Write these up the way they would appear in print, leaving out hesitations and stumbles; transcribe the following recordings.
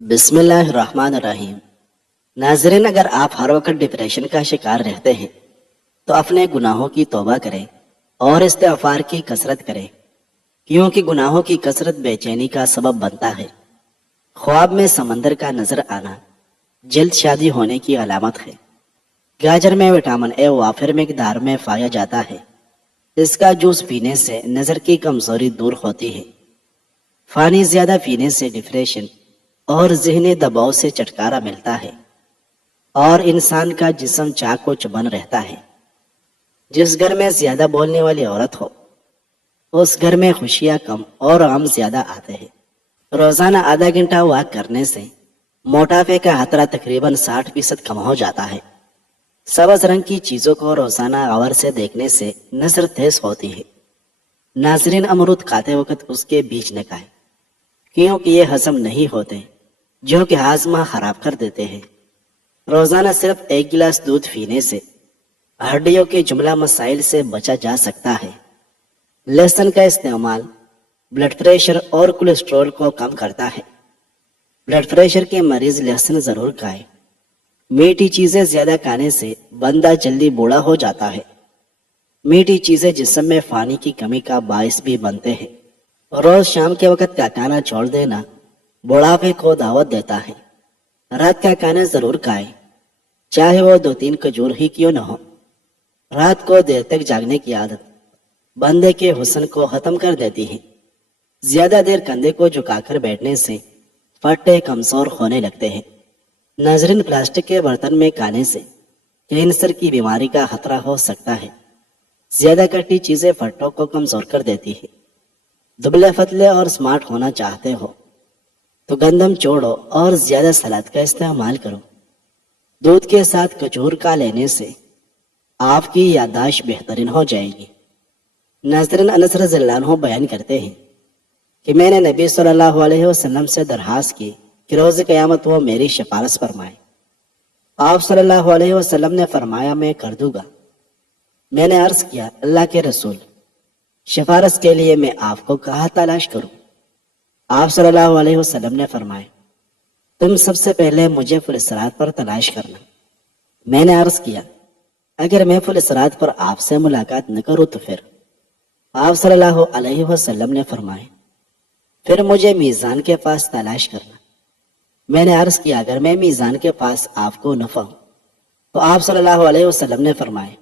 بسم اللہ الرحمن الرحیم۔ ناظرین، اگر آپ ہر وقت ڈپریشن کا شکار رہتے ہیں تو اپنے گناہوں کی توبہ کریں اور استغفار کی کثرت کریں، کیونکہ گناہوں کی کثرت بے چینی کا سبب بنتا ہے۔ خواب میں سمندر کا نظر آنا جلد شادی ہونے کی علامت ہے۔ گاجر میں وٹامن اے وافر مقدار میں پایا جاتا ہے۔ اس کا جوس پینے سے نظر کی کمزوری دور ہوتی ہے۔ پانی زیادہ پینے سے ڈپریشن اور ذہنی دباؤ سے چھٹکارا ملتا ہے اور انسان کا جسم چاق و چبن رہتا ہے۔ جس گھر میں زیادہ بولنے والی عورت ہو اس گھر میں خوشیاں کم اور غم زیادہ آتے ہیں۔ روزانہ آدھا گھنٹہ واک کرنے سے موٹاپے کا خطرہ تقریباً 60% کم ہو جاتا ہے۔ سبز رنگ کی چیزوں کو روزانہ غور سے دیکھنے سے نظر تیز ہوتی ہے۔ ناظرین، امرود کھاتے وقت اس کے بیج نہ کھائیں، کیونکہ یہ ہضم نہیں ہوتے، جو کہ ہاضمہ خراب کر دیتے ہیں۔ روزانہ صرف 1 گلاس دودھ پینے سے ہڈیوں کے جملہ مسائل سے بچا جا سکتا ہے۔ لہسن کا استعمال بلڈ پریشر اور کولیسٹرول کو کم کرتا ہے۔ بلڈ پریشر کے مریض لہسن ضرور کھائیں۔ میٹھی چیزیں زیادہ کھانے سے بندہ جلدی بوڑھا ہو جاتا ہے۔ میٹھی چیزیں جسم میں پانی کی کمی کا باعث بھی بنتے ہیں۔ روز شام کے وقت کا کھانا چھوڑ دینا بڑھاپے کو دعوت دیتا ہے۔ رات کا کھانا ضرور کھائیں، چاہے وہ 2-3 کھجور ہی کیوں نہ ہو۔ رات کو دیر تک جاگنے کی عادت بندے کے حسن کو ختم کر دیتی ہے۔ زیادہ دیر کندھے کو جھکا کر بیٹھنے سے پٹے کمزور ہونے لگتے ہیں۔ ناظرین، پلاسٹک کے برتن میں کھانے سے کینسر کی بیماری کا خطرہ ہو سکتا ہے۔ زیادہ کھٹی چیزیں پٹوں کو کمزور کر دیتی ہے۔ دبلے پتلے اور سمارٹ ہونا چاہتے ہو تو گندم چھوڑو اور زیادہ سلاد کا استعمال کرو۔ دودھ کے ساتھ کھجور کا لینے سے آپ کی یادداشت بہترین ہو جائے گی۔ ناظرین، انس رضی اللہ عنہ بیان کرتے ہیں کہ میں نے نبی صلی اللہ علیہ وسلم سے درخواست کی کہ روز قیامت وہ میری سفارش فرمائے۔ آپ صلی اللہ علیہ وسلم نے فرمایا، میں کر دوں گا۔ میں نے عرض کیا، اللہ کے رسول، سفارش کے لیے میں آپ کو کہاں تلاش کروں؟ آپ صلی اللہ علیہ وسلم نے فرمایا، تم سب سے پہلے مجھے فلسرات پر تلاش کرنا۔ میں نے عرض کیا، اگر میں فلسرات پر آپ سے ملاقات نہ کروں تو پھر؟ آپ صلی اللہ علیہ وسلم نے فرمایا، پھر مجھے میزان کے پاس تلاش کرنا۔ میں نے عرض کیا، اگر میں میزان کے پاس آپ کو نہ پاؤں تو آپ صلی اللہ علیہ وسلم نے فرمایا،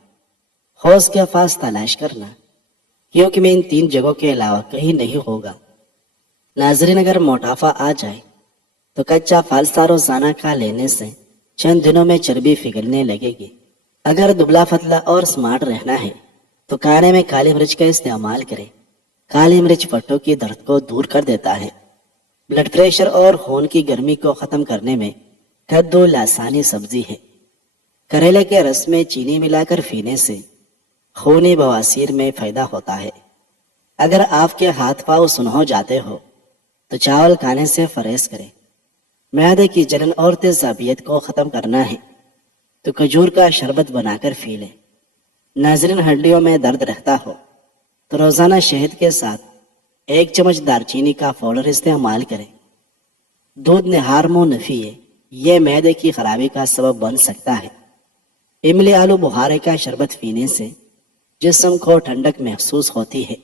حوض کے پاس تلاش کرنا، کیونکہ میں ان 3 جگہوں کے علاوہ کہیں نہیں ہوگا۔ ناظرین، اگر موٹاپا آ جائے تو کچا فالسا روزانہ کھا لینے سے چند دنوں میں چربی پگھلنے لگے گی۔ اگر دبلا پتلا اور سمارٹ رہنا ہے تو کھانے میں کالی مرچ کا استعمال کریں۔ کالی مرچ پٹوں کی درد کو دور کر دیتا ہے۔ بلڈ پریشر اور خون کی گرمی کو ختم کرنے میں کدو لاسانی سبزی ہے۔ کریلے کے رس میں چینی ملا کر پینے سے خونی بواسیر میں فائدہ ہوتا ہے۔ اگر آپ کے ہاتھ پاؤں سن ہو جاتے ہو تو چاول کھانے سے پرہیز کریں۔ معدے کی جلن اور تیزابیت کو ختم کرنا ہے تو کھجور کا شربت بنا کر پی لیں۔ ناظرین، ہڈیوں میں درد رہتا ہو تو روزانہ شہد کے ساتھ 1 چمچ دار چینی کا پاؤڈر استعمال کریں۔ دودھ نہار منہ نہ پیے، یہ معدے کی خرابی کا سبب بن سکتا ہے۔ املی آلو بخارے کا شربت پینے سے جسم کو ٹھنڈک محسوس ہوتی ہے،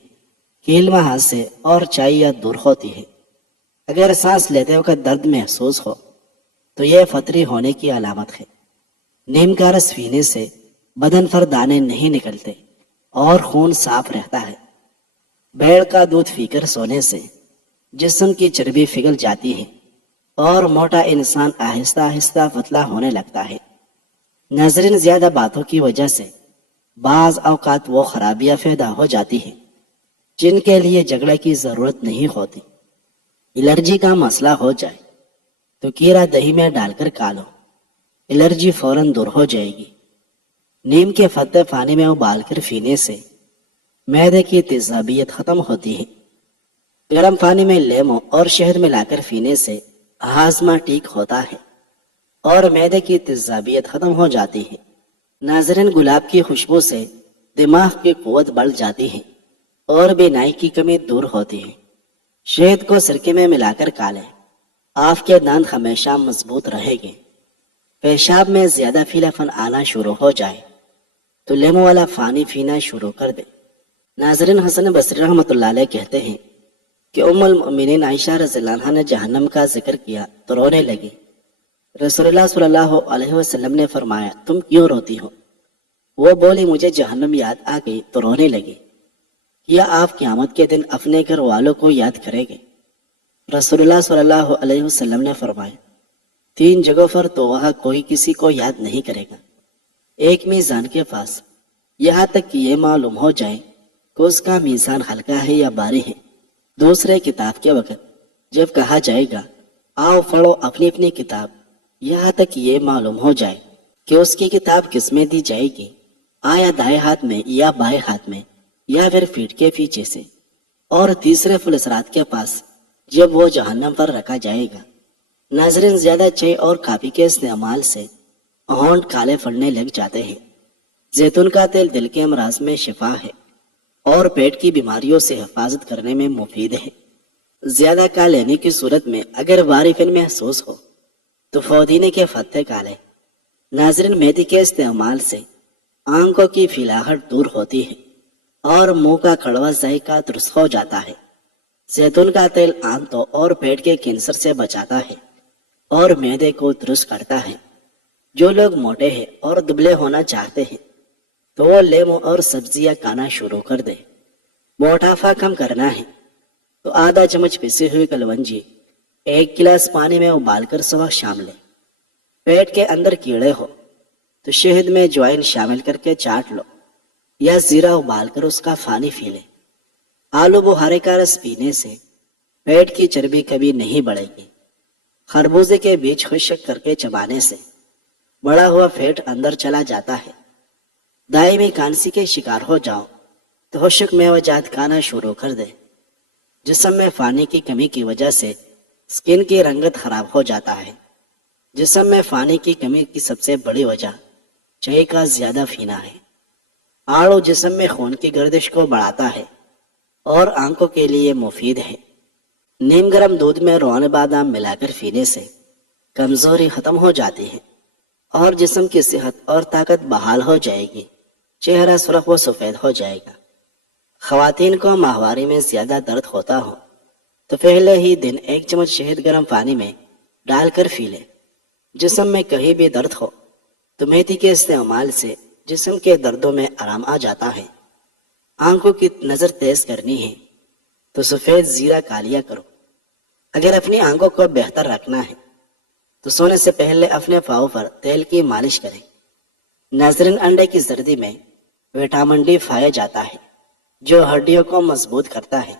کیل مہاسے اور چائیت دور ہوتی ہے۔ اگر سانس لیتے وقت درد محسوس ہو تو یہ فطری ہونے کی علامت ہے۔ نیم کا رس پینے سے بدن پر دانے نہیں نکلتے اور خون صاف رہتا ہے۔ بیل کا دودھ پی کر سونے سے جسم کی چربی پگھل جاتی ہے اور موٹا انسان آہستہ آہستہ پتلا ہونے لگتا ہے۔ ناظرین، زیادہ باتوں کی وجہ سے بعض اوقات وہ خرابیاں پیدا ہو جاتی ہیں جن کے لیے جھگڑے کی ضرورت نہیں ہوتی۔ الرجی کا مسئلہ ہو جائے تو کیرا دہی میں ڈال کر کھا لو، الرجی فوراً دور ہو جائے گی۔ نیم کے پتے پانی میں ابال کر پینے سے معدے کی تیزابیت ختم ہوتی ہے۔ گرم پانی میں لیموں اور شہد ملا کر پینے سے ہاضمہ ٹھیک ہوتا ہے اور معدے کی تیزابیت ختم ہو جاتی ہے۔ ناظرین، گلاب کی خوشبو سے دماغ کی قوت بڑھ جاتی ہے اور بینائی کی کمی دور ہوتی ہے۔ شہد کو سرکے میں ملا کر کھا لیں، آپ کے دانت ہمیشہ مضبوط رہے گے۔ پیشاب میں زیادہ پیلا پن آنا شروع ہو جائے تو لیمو والا پانی پینا شروع کر دے۔ ناظرین، حسن بصری رحمۃ اللہ علیہ کہتے ہیں کہ ام المؤمنین عائشہ رضی اللہ عنہا نے جہنم کا ذکر کیا تو رونے لگی۔ رسول اللہ صلی اللہ علیہ وسلم نے فرمایا، تم کیوں روتی ہو؟ وہ بولی، مجھے جہنم یاد آ گئی تو رونے لگی۔ کیا آپ قیامت کے دن اپنے گھر والوں کو یاد کریں گے؟ رسول اللہ صلی اللہ علیہ وسلم نے فرمایا، 3 جگہوں پر تو وہاں کوئی کسی کو یاد نہیں کرے گا۔ ایک میزان کے پاس، یہاں تک کہ یہ معلوم ہو جائے کہ اس کا میزان ہلکا ہے یا بھاری ہے۔ دوسرے کتاب کے وقت جب کہا جائے گا آؤ پڑھو اپنی اپنی کتاب، یہاں تک کہ یہ معلوم ہو جائے کہ اس کی کتاب کس میں دی جائے گی، آیا دائیں ہاتھ میں یا بائیں ہاتھ میں یا پھر پیٹھ کے پیچھے سے۔ اور تیسرے فلسرات کے پاس جب وہ جہنم پر رکھا جائے گا۔ ناظرین، زیادہ چائے اور کافی کے استعمال سے ہونٹ کالے پڑنے لگ جاتے ہیں۔ زیتون کا تیل دل کے امراض میں شفا ہے اور پیٹ کی بیماریوں سے حفاظت کرنے میں مفید ہے۔ زیادہ کا لینے کی صورت میں اگر باری پن محسوس ہو تو پودینے کے پتے کالے۔ ناظرین، میتھی کے استعمال سے آنکھوں کی پھیلاہٹ دور ہوتی ہے اور منہ کا کڑوا ذائقہ درست ہو جاتا ہے۔ زیتون کا تیل آنتوں اور پیٹ کے کینسر سے بچاتا ہے اور معدے کو درست کرتا ہے۔ جو لوگ موٹے ہیں اور دبلے ہونا چاہتے ہیں تو وہ لیمو اور سبزیاں کھانا شروع کر دے۔ موٹافا کم کرنا ہے تو آدھا چمچ پسی ہوئی کلونجی 1 گلاس پانی میں ابال کر صبح شام لے۔ پیٹ کے اندر کیڑے ہو تو شہد میں جوائن شامل کر کے چاٹ لو یا زیرہ ابال کر اس کا پانی پی لے۔ آلو بخارے کا رس پینے سے پیٹ کی چربی کبھی نہیں بڑھے گی۔ خربوزے کے بیج خشک کر کے چبانے سے بڑا ہوا فیٹ اندر چلا جاتا ہے۔ دائمی کانسی کے شکار ہو جاؤ تو خشک میوہ جات کھانا شروع کر دے۔ جسم میں پانی کی کمی کی وجہ سے سکن کی رنگت خراب ہو جاتا ہے۔ جسم میں پانی کی کمی کی سب سے بڑی وجہ چائے کا زیادہ پینا ہے۔ آڑو جسم میں خون کی گردش کو بڑھاتا ہے اور آنکھوں کے لیے مفید ہے۔ نیم گرم دودھ میں روغن بادام ملا کر پینے سے کمزوری ختم ہو جاتی ہے اور جسم کی صحت اور طاقت بحال ہو جائے گی۔ چہرہ سرخ و سفید ہو جائے گا۔ خواتین کو ماہواری میں زیادہ درد ہوتا ہو تو پہلے ہی دن 1 چمچ شہد گرم پانی میں ڈال کر پی لے۔ جسم میں کہیں بھی درد ہو تو میتھی کے استعمال سے جسم کے دردوں میں آرام آ جاتا ہے۔ آنکھوں کی نظر تیز کرنی ہے تو سفید زیرہ کالیا کرو۔ اگر اپنی آنکھوں کو بہتر رکھنا ہے تو سونے سے پہلے اپنے پاؤں پر تیل کی مالش کریں۔ ناظرین، انڈے کی زردی میں وٹامن ڈی پایا جاتا ہے جو ہڈیوں کو مضبوط کرتا ہے۔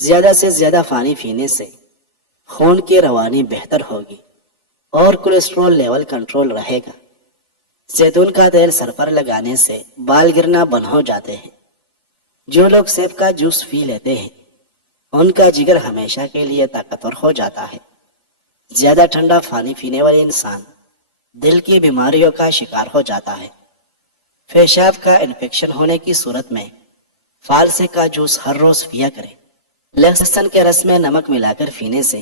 زیادہ سے زیادہ پانی پینے سے خون کی روانی بہتر ہوگی اور کولیسٹرول لیول کنٹرول رہے گا۔ زیتون کا تیل سر پر لگانے سے بال گرنا بند ہو جاتے ہیں۔ جو لوگ سیب کا جوس پی لیتے ہیں ان کا جگر ہمیشہ کے لیے طاقتور ہو جاتا ہے۔ زیادہ ٹھنڈا پانی پینے والے انسان دل کی بیماریوں کا شکار ہو جاتا ہے۔ پیشاب کا انفیکشن ہونے کی صورت میں فالسے کا جوس ہر روز پیا کریں۔ لہسن کے رس میں نمک ملا کر پینے سے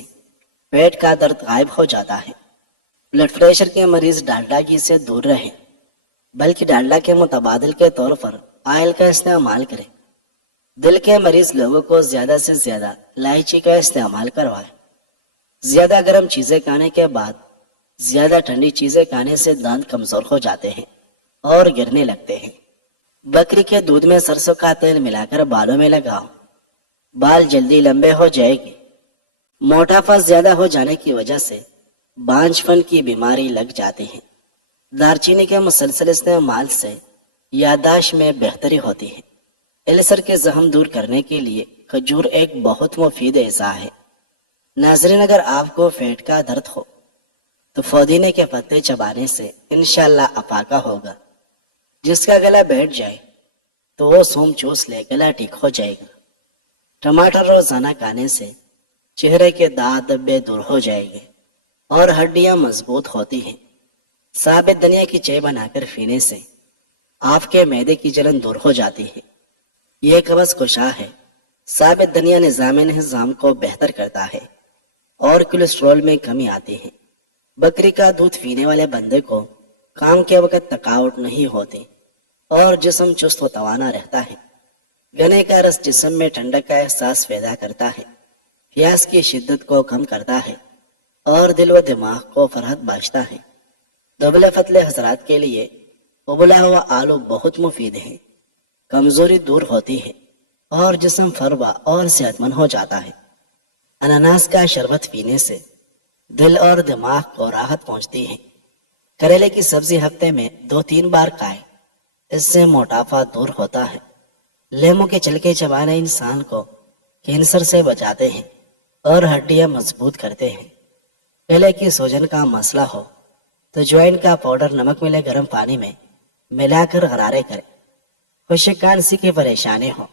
پیٹ کا درد غائب ہو جاتا ہے۔ بلڈ پریشر کے مریض ڈالڈا گھی سے دور رہیں بلکہ ڈالڈا کے متبادل کے طور پر آئل کا استعمال کریں۔ دل کے مریض لوگوں کو زیادہ سے زیادہ الائچی کا استعمال کروائیں۔ زیادہ گرم چیزیں کھانے کے بعد زیادہ ٹھنڈی چیزیں کھانے سے دانت کمزور ہو جاتے ہیں اور گرنے لگتے ہیں۔ بکری کے دودھ میں سرسوں کا تیل ملا کر بالوں میں لگاؤ، بال جلدی لمبے ہو جائے گے۔ موٹاپا زیادہ ہو جانے کی وجہ سے بانجھ پن کی بیماری لگ جاتی ہے۔ دارچینی کے مسلسل استعمال سے یادداشت میں بہتری ہوتی ہے۔ السر کے زخم دور کرنے کے لیے کھجور ایک بہت مفید غذا ہے۔ ناظرین، اگر آپ کو پیٹ کا درد ہو تو پودینے کے پتے چبانے سے انشاءاللہ افاقہ ہوگا۔ جس کا گلا بیٹھ جائے تو وہ سوم چوس لے، گلا ٹھیک ہو جائے گا۔ ٹماٹر روزانہ کھانے سے چہرے کے داغ دبے دور ہو جائیں گے اور ہڈیاں مضبوط ہوتی ہیں۔ ثابت دھنیا کی چائے بنا کر پینے سے آپ کے معدے کی جلن دور ہو جاتی ہے۔ یہ قبض کشا ہے۔ ثابت دھنیا نظام کو بہتر کرتا ہے۔ اور کولیسٹرول میں کمی آتی ہے۔ بکری کا دودھ پینے والے بندے کو کام کے وقت تھکاوٹ نہیں ہوتی اور جسم چست و توانا رہتا ہے۔ گنے کا رس جسم میں ٹھنڈک کا احساس پیدا کرتا ہے، پیاس کی شدت کو کم کرتا ہے اور دل و دماغ کو فرحت بخشتا ہے۔ دبلے پتلے حضرات کے لیے ابلا ہوا آلو بہت مفید ہے، کمزوری دور ہوتی ہے اور جسم فروا اور صحت مند ہو جاتا ہے۔ اناناس کا شربت پینے سے دل اور دماغ کو راحت پہنچتی ہے۔ کریلے کی سبزی ہفتے میں 2-3 بار کھائیں، اس سے موٹاپا دور ہوتا ہے۔ لیمو کے چھلکے چبانے انسان کو کینسر سے بچاتے ہیں اور ہڈیاں مضبوط کرتے ہیں۔ گلے کی سوجن کا مسئلہ ہو تو جوائن کا پاؤڈر نمک ملے گرم پانی میں ملا کر غرارے کریں۔ خشک کھانسی کی پریشانی ہو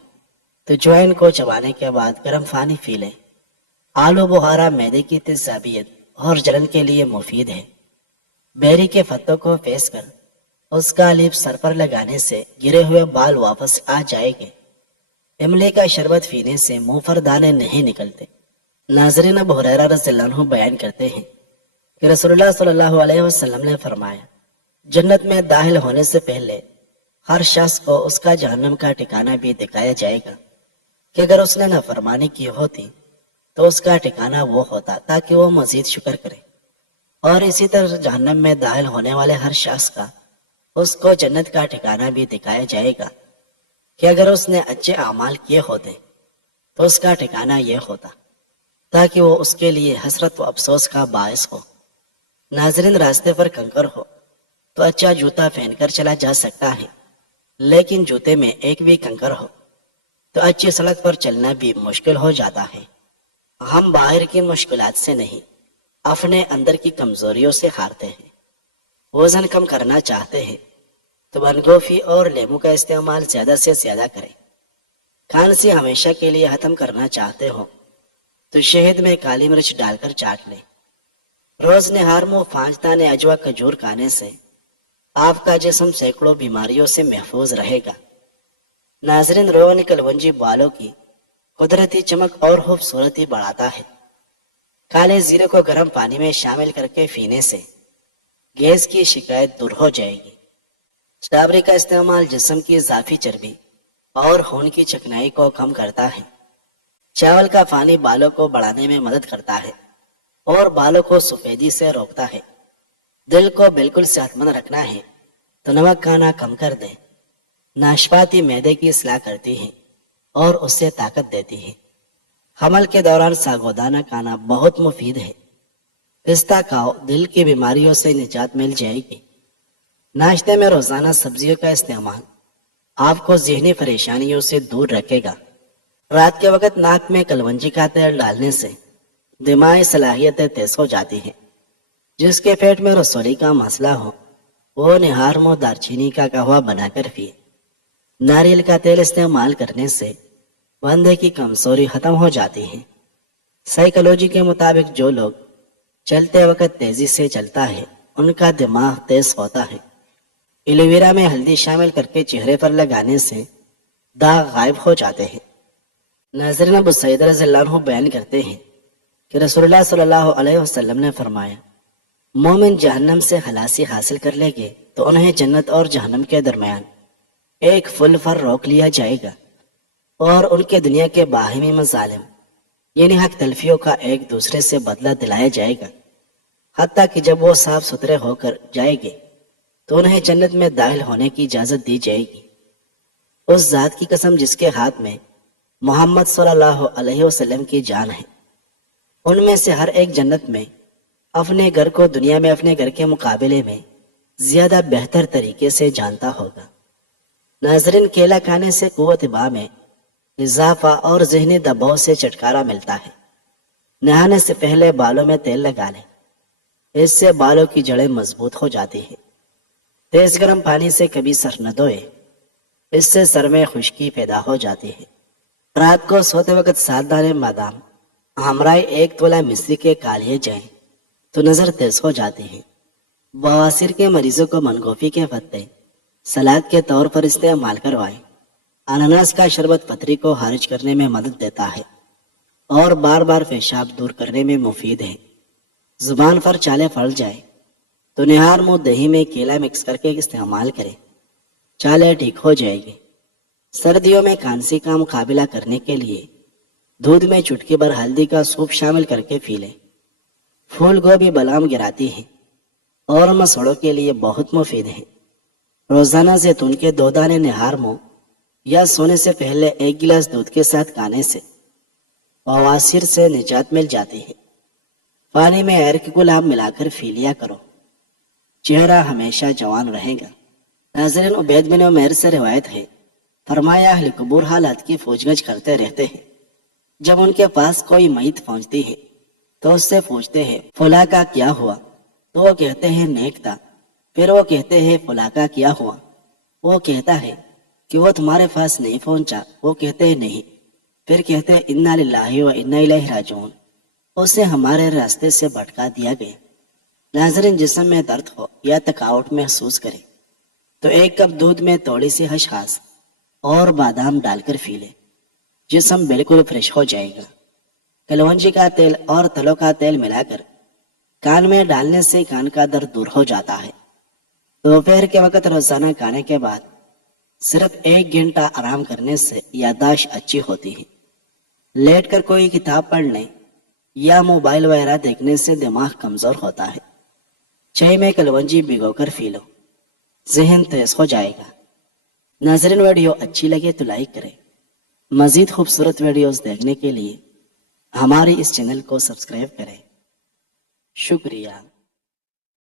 تو جوائن کو چبانے کے بعد گرم پانی پی لیں۔ آلو بخارا معدے کی تیزابیت اور جلن کے لیے مفید ہے۔ بیری کے پتوں کو پیس کر اس کا لیپ سر پر لگانے سے گرے ہوئے بال واپس آ جائیں گے۔ املی کا شربت پینے سے منہ پر دانے نہیں نکلتے۔ ناظرین، ابو ہریرہ رضی اللہ عنہ بیان کرتے ہیں کہ رسول اللہ صلی اللہ علیہ وسلم نے فرمایا، جنت میں داخل ہونے سے پہلے ہر شخص کو اس کا جہنم کا ٹھکانہ بھی دکھایا جائے گا کہ اگر اس نے نافرمانی کی ہوتی تو اس کا ٹھکانہ وہ ہوتا تاکہ وہ مزید شکر کرے، اور اسی طرح جہنم میں داخل ہونے والے ہر شخص کا اس کو جنت کا ٹھکانہ بھی دکھایا جائے گا کہ اگر اس نے اچھے اعمال کیے ہوتے تو اس کا ٹھکانہ یہ ہوتا تاکہ وہ اس کے لیے حسرت و افسوس کا باعث ہو۔ ناظرین، راستے پر کنکر ہو تو اچھا جوتا پہن کر چلا جا سکتا ہے، لیکن جوتے میں ایک بھی کنکر ہو تو اچھی سڑک پر چلنا بھی مشکل ہو جاتا ہے۔ ہم باہر کی مشکلات سے نہیں، اپنے اندر کی کمزوریوں سے ہارتے ہیں۔ وزن کم کرنا چاہتے ہیں تو بند گوبھی اور لیمو کا استعمال زیادہ سے زیادہ کریں۔ کھانسی ہمیشہ کے لیے ختم کرنا چاہتے ہو تو شہد میں کالی مرچ ڈال کر چاٹ لیں۔ روز نہار میں 5 دانے اجوا کھجور کھانے سے آپ کا جسم سینکڑوں بیماریوں سے محفوظ رہے گا۔ ناظرین، روغن کلونجی بالوں کی قدرتی چمک اور خوبصورتی بڑھاتا ہے۔ کالے زیرے کو گرم پانی میں شامل کر کے پینے سے گیس کی شکایت دور ہو جائے گی۔ اسٹرابری کا استعمال جسم کی اضافی چربی اور خون کی چکنائی کو کم کرتا ہے۔ چاول کا پانی بالوں کو بڑھانے میں مدد کرتا ہے اور بالوں کو سفیدی سے روکتا ہے۔ دل کو بالکل صحت مند رکھنا ہے تو نمک کھانا کم کر دیں۔ ناشپاتی معدے کی اصلاح کرتی ہے اور اس سے طاقت دیتی ہے۔ حمل کے دوران ساگودانہ کھانا بہت مفید ہے۔ پستہ کھاؤ، دل کی بیماریوں سے نجات مل جائے گی۔ ناشتے میں روزانہ سبزیوں کا استعمال آپ کو ذہنی پریشانیوں سے دور رکھے گا۔ رات کے وقت ناک میں کلونجی کا تیل ڈالنے سے دماغی صلاحیتیں تیز ہو جاتی ہیں۔ جس کے پیٹ میں رسولی کا مسئلہ ہو وہ نہار میں دارچینی کا قہوہ بنا کر پیے۔ ناریل کا تیل استعمال کرنے سے بندے کی کمزوری ختم ہو جاتی ہے۔ سائیکالوجی کے مطابق جو لوگ چلتے وقت تیزی سے چلتا ہے ان کا دماغ تیز ہوتا ہے۔ ایلوویرا میں ہلدی شامل کر کے چہرے پر لگانے سے داغ غائب ہو جاتے ہیں۔ ناظرین، ابو سعید رضی اللہ عنہ بیان کرتے ہیں کہ رسول اللہ صلی اللہ علیہ وسلم نے فرمایا، مومن جہنم سے خلاصی حاصل کر لے گے تو انہیں جنت اور جہنم کے درمیان ایک پل پر روک لیا جائے گا اور ان کے دنیا کے باہمی مظالم یعنی حق تلفیوں کا ایک دوسرے سے بدلہ دلایا جائے گا، حتیٰ کہ جب وہ صاف ستھرے ہو کر جائے گے تو انہیں جنت میں داخل ہونے کی اجازت دی جائے گی۔ اس ذات کی قسم جس کے ہاتھ میں محمد صلی اللہ علیہ وسلم کی جان ہے، ان میں سے ہر ایک جنت میں اپنے گھر کو دنیا میں اپنے گھر کے مقابلے میں زیادہ بہتر طریقے سے جانتا ہوگا۔ ناظرین، کیلا کھانے سے قوت باہ میں اضافہ اور ذہنی دباؤ سے چھٹکارا ملتا ہے۔ نہانے سے پہلے بالوں میں تیل لگا لیں، اس سے بالوں کی جڑیں مضبوط ہو جاتی ہیں۔ تیز گرم پانی سے کبھی سر نہ دھوئے، اس سے سر میں خشکی پیدا ہو جاتی ہے۔ رات کو سوتے وقت 7 دانے بادام ہمراہ 1 تولہ مصری کے کھا لیے جائیں تو نظر تیز ہو جاتی ہے۔ بواسیر کے مریضوں کو بند گوبھی کے پتے سلاد کے طور پر استعمال کروائیں۔ اناناس کا شربت پتھری کو خارج کرنے میں مدد دیتا ہے۔ اور بار بار پیشاب دور کرنے میں مفید ہے۔ زبان پر چالے پھل جائے تو نہار منہ دہی میں کیلا مکس کر کے استعمال کریں، چالے ٹھیک ہو جائے گی۔ سردیوں میں کھانسی کا مقابلہ کرنے کے لیے دودھ میں چٹکی بھر ہلدی کا سوپ شامل کر کے پی لیں۔ پھول گوبھی بلغم گراتی ہے اور مسوڑوں کے لیے بہت مفید ہے۔ روزانہ زیتون کے 2 دانے نہار منہ یا سونے سے پہلے 1 گلاس دودھ کے ساتھ کھانے سے بواسیر سے نجات مل جاتی ہے۔ پانی میں ایر کی گلاب ملا کر پی لیا کرو، چہرہ ہمیشہ جوان رہے گا۔ ناظرین، عبید بن عمیر سے روایت ہے، فرمایا اہل قبور حالات کی پوچھ گچھ کرتے رہتے ہیں۔ جب ان کے پاس کوئی میت پہنچتی ہے تو اس سے پوچھتے ہیں فلاں کا کیا ہوا، تو وہ کہتے ہیں نیک تھا۔ پھر وہ کہتے ہیں فلاں کا کیا ہوا، وہ کہتا ہے کہ وہ تمہارے پاس نہیں پہنچا، وہ کہتے ہیں نہیں۔ پھر کہتے ہیں انا للہ و انا الیہ راجعون، اسے ہمارے راستے سے بھٹکا دیا گیا۔ ناظرین، جسم میں درد ہو یا تھکاوٹ محسوس کرے تو 1 کپ دودھ میں تھوڑی سی خسخاس اور بادام ڈال کر پی لے، جسم بالکل فریش ہو جائے گا۔ کلونجی کا تیل اور تلوں کا تیل ملا کر کان میں ڈالنے سے کان کا درد دور ہو جاتا ہے۔ دوپہر کے وقت روزانہ کھانے کے بعد صرف 1 گھنٹہ آرام کرنے سے یادداشت اچھی ہوتی ہے۔ لیٹ کر کوئی کتاب پڑھنے یا موبائل وغیرہ دیکھنے سے دماغ کمزور ہوتا ہے۔ چائے میں کلونجی بھگو کر پی لو، ذہن تیز ہو جائے گا۔ ناظرین، ویڈیو اچھی لگے تو لائک کریں۔ مزید خوبصورت ویڈیوز دیکھنے کے لیے ہمارے اس چینل کو سبسکرائب کریں۔ شکریہ۔